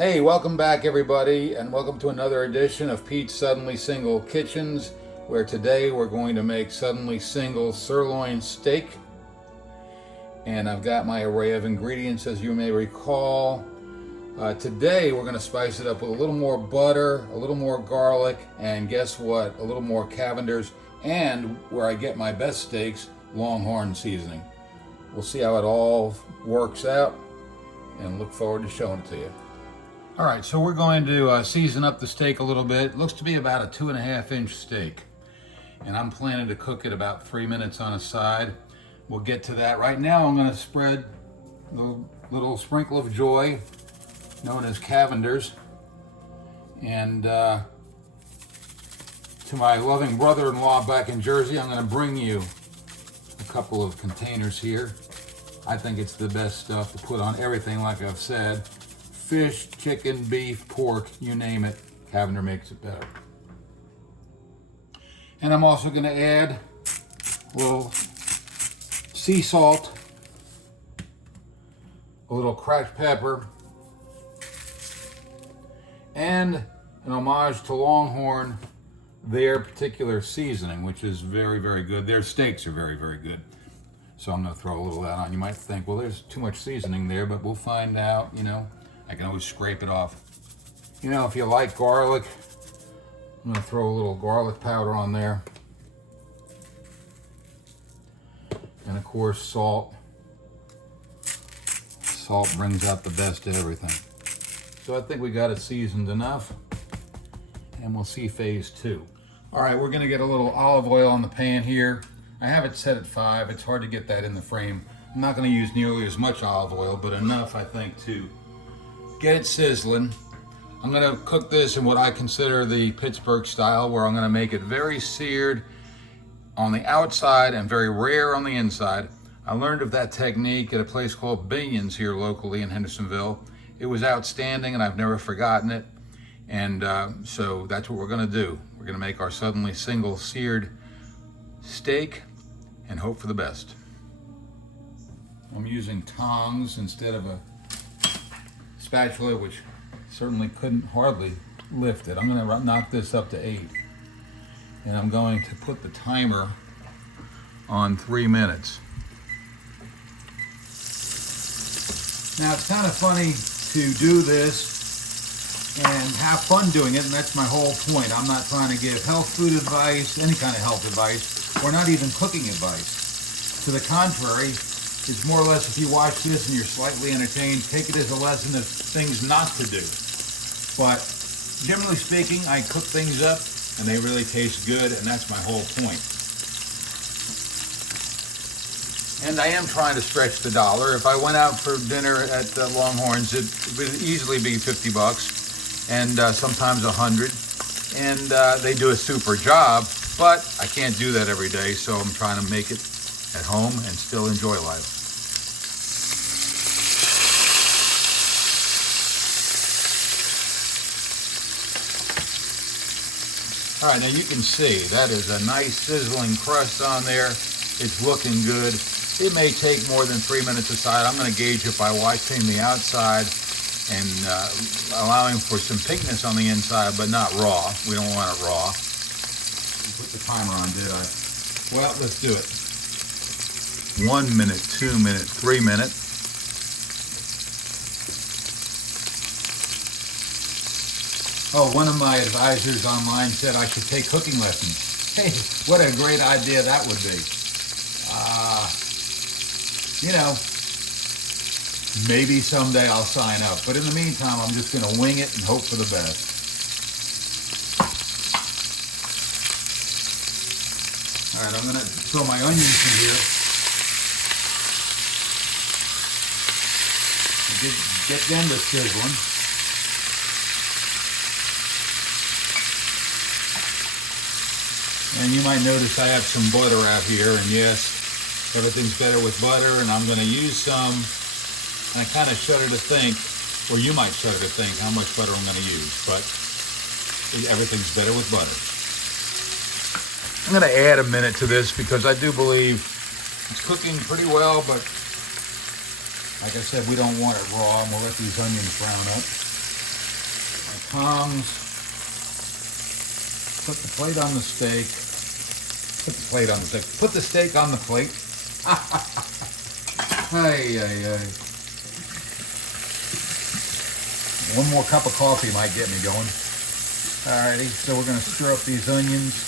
Hey, welcome back everybody, and welcome to another edition of Pete's Suddenly Single Kitchens, where today we're going to make suddenly single sirloin steak. And I've got my array of ingredients, as you may recall. Today we're going to spice it up with a little more butter, a little more garlic, and guess what? A little more Cavender's, and where I get my best steaks, Longhorn seasoning. We'll see how it all works out, and look forward to showing it to you. All right, so we're going to season up the steak a little bit. It looks to be about a 2.5-inch steak. And I'm planning to cook it about 3 minutes on a side. We'll get to that. Right now I'm gonna spread the little sprinkle of joy, known as Cavender's. And to my loving brother-in-law back in Jersey, I'm gonna bring you a couple of containers here. I think it's the best stuff to put on everything, like I've said. Fish, chicken, beef, pork, you name it, Cavender makes it better. And I'm also going to add a little sea salt, a little cracked pepper, and an homage to Longhorn, their particular seasoning, which is very, very good. Their steaks are very, very good. So I'm going to throw a little of that on. You might think, well, there's too much seasoning there, but we'll find out, you know. I can always scrape it off. You know, if you like garlic, I'm gonna throw a little garlic powder on there. And of course, salt. Salt brings out the best of everything. So I think we got it seasoned enough, and we'll see phase 2. All right, we're gonna get a little olive oil on the pan here. I have it set at 5. It's hard to get that in the frame. I'm not gonna use nearly as much olive oil, but enough, I think, to get it sizzling. I'm gonna cook this in what I consider the Pittsburgh style, where I'm gonna make it very seared on the outside and very rare on the inside. I learned of that technique at a place called Binion's here locally in Hendersonville. It was outstanding and I've never forgotten it. And so that's what we're gonna do. We're gonna make our suddenly single seared steak and hope for the best. I'm using tongs instead of a spatula, which certainly couldn't hardly lift it. I'm going to knock this up to 8. And I'm going to put the timer on 3 minutes. Now it's kind of funny to do this and have fun doing it, and that's my whole point. I'm not trying to give health food advice, any kind of health advice, or not even cooking advice. To the contrary, it's more or less, if you watch this and you're slightly entertained, take it as a lesson of things not to do. But generally speaking, I cook things up and they really taste good, and that's my whole point. And I am trying to stretch the dollar. If I went out for dinner at Longhorn's, it would easily be $50 and sometimes $100. And they do a super job, but I can't do that every day, so I'm trying to make it at home and still enjoy life. All right, now you can see that is a nice sizzling crust on there. It's looking good. It may take more than 3 minutes aside. I'm gonna gauge it by watching the outside and allowing for some pinkness on the inside, but not raw. We don't want it raw. Put the timer on, did I? Well, let's do it. 1 minute, 2 minutes, 3 minutes. Oh, one of my advisors online said I should take cooking lessons. Hey, what a great idea that would be. You know, maybe someday I'll sign up. But in the meantime, I'm just going to wing it and hope for the best. All right, I'm going to throw my onions in here. Get them to sizzling. And you might notice I have some butter out here, and yes, everything's better with butter, and I'm going to use some. And I kind of shudder to think, or you might shudder to think how much butter I'm going to use, but everything's better with butter. I'm going to add a minute to this because I do believe it's cooking pretty well, but like I said, we don't want it raw, and we'll let these onions brown up. tongs. Put the plate on the steak. Put the plate on the steak. Put the steak on the plate. Hey, hey, hey. One more cup of coffee might get me going. Alrighty, so we're going to stir up these onions.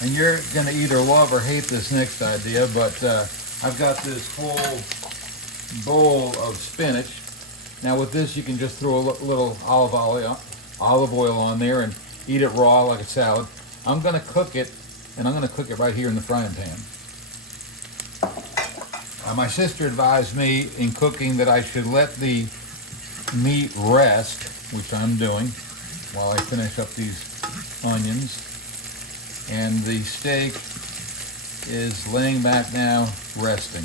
And you're going to either love or hate this next idea, but I've got this whole bowl of spinach. Now with this, you can just throw a little olive oil on there and eat it raw like a salad. I'm going to cook it, and I'm going to cook it right here in the frying pan. My sister advised me in cooking that I should let the meat rest, which I'm doing while I finish up these onions. And the steak is laying back now, resting.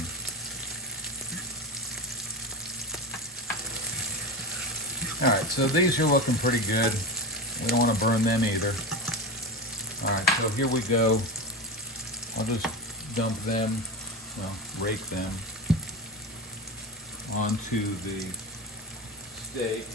All right, so these are looking pretty good. We don't want to burn them either. All right, so here we go. I'll just dump them, well, rake them onto the steak.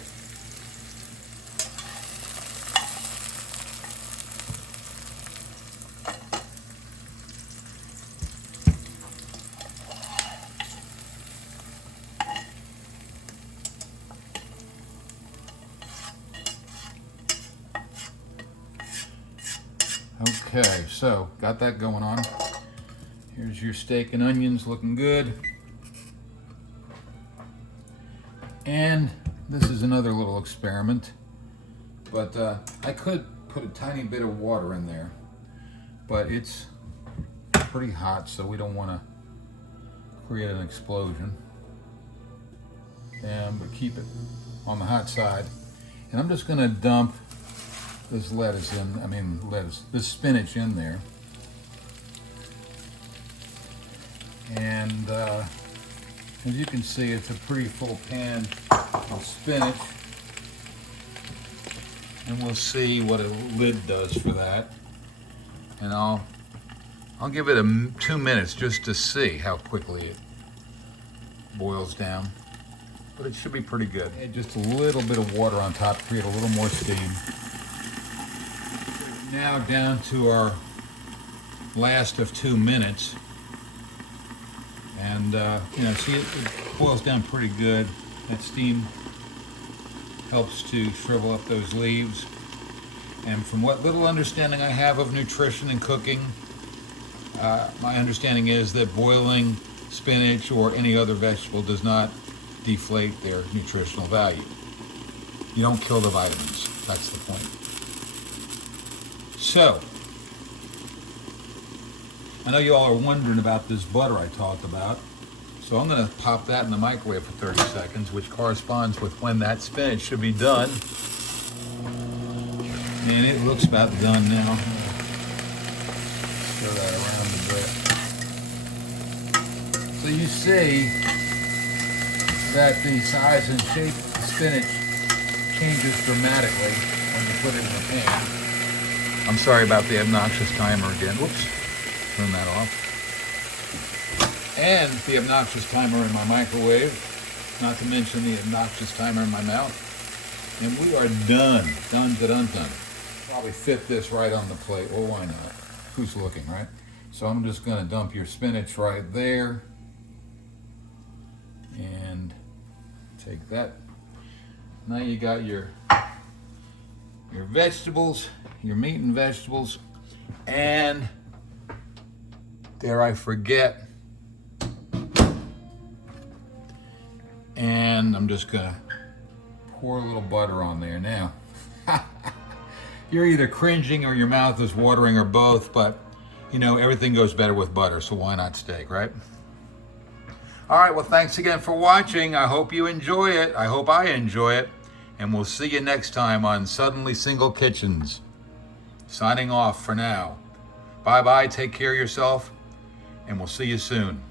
Okay, so got that going on. Here's your steak and onions looking good. And this is another little experiment, but I could put a tiny bit of water in there, but it's pretty hot, so we don't want to create an explosion. But keep it on the hot side. And I'm just going to dump this this spinach in there. And as you can see, it's a pretty full pan of spinach. And we'll see what a lid does for that. And I'll give it 2 minutes just to see how quickly it boils down. But it should be pretty good. And just a little bit of water on top to create a little more steam. Now down to our last of 2 minutes. And see it boils down pretty good. That steam helps to shrivel up those leaves. And from what little understanding I have of nutrition and cooking, my understanding is that boiling spinach or any other vegetable does not deflate their nutritional value. You don't kill the vitamins. That's the point. So, I know you all are wondering about this butter I talked about. So I'm going to pop that in the microwave for 30 seconds, which corresponds with when that spinach should be done. And it looks about done now. Throw that around a bit. So you see that the size and shape of the spinach changes dramatically when you put it in the pan. I'm sorry about the obnoxious timer again. Whoops, turn that off. And the obnoxious timer in my microwave, not to mention the obnoxious timer in my mouth. And we are done. Done. Probably fit this right on the plate. Well, why not? Who's looking, right? So I'm just going to dump your spinach right there. And take that. Now you got your vegetables, your meat and vegetables, and dare I forget, and I'm just gonna pour a little butter on there now. You're either cringing or your mouth is watering or both, but everything goes better with butter, so why not steak, right? All right, well, thanks again for watching. I hope you enjoy it. I hope I enjoy it. And we'll see you next time on Suddenly Single Kitchens. Signing off for now. Bye-bye, take care of yourself, and we'll see you soon.